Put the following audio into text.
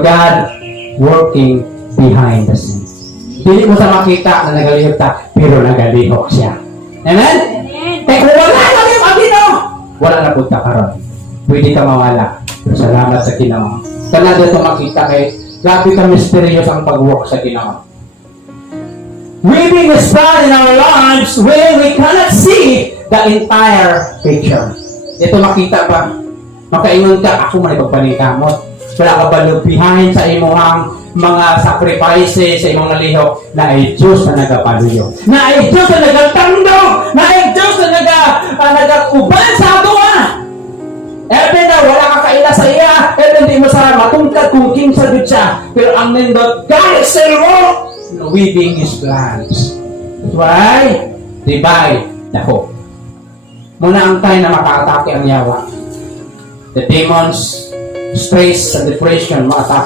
God working behind the scenes. Hindi mo sa makita na nagalihok ta, pero nagalihok siya. Amen? Kaya kung wala na yung abino, wala na punta ka ron. Pwede ka mawala. Pero salamat sa Ginoon. Kana dito makita kay grabe ka mysterious ang pag-walk sa Ginoon. Weaving is found in our lives where we cannot see the entire picture. Ito makita ba? Makaingon ka, ako man ipagpanikamot. Wala ka ba behind sa imong mga sacrifices, sa imong nalihok, na ay Diyos na nagapaluyo. Na ay Diyos na nagatandong! Na ay Diyos na nagauban sa atunga! Even na wala ka kaila sa iya, even di mo sa matungkad kung kinsa dito siya. Pero ang nindot, God is still weaving His plans. That's why, divide the hope. Muna ang tayo na makaatake ang yawa. The demons, stress, and depression, maatake.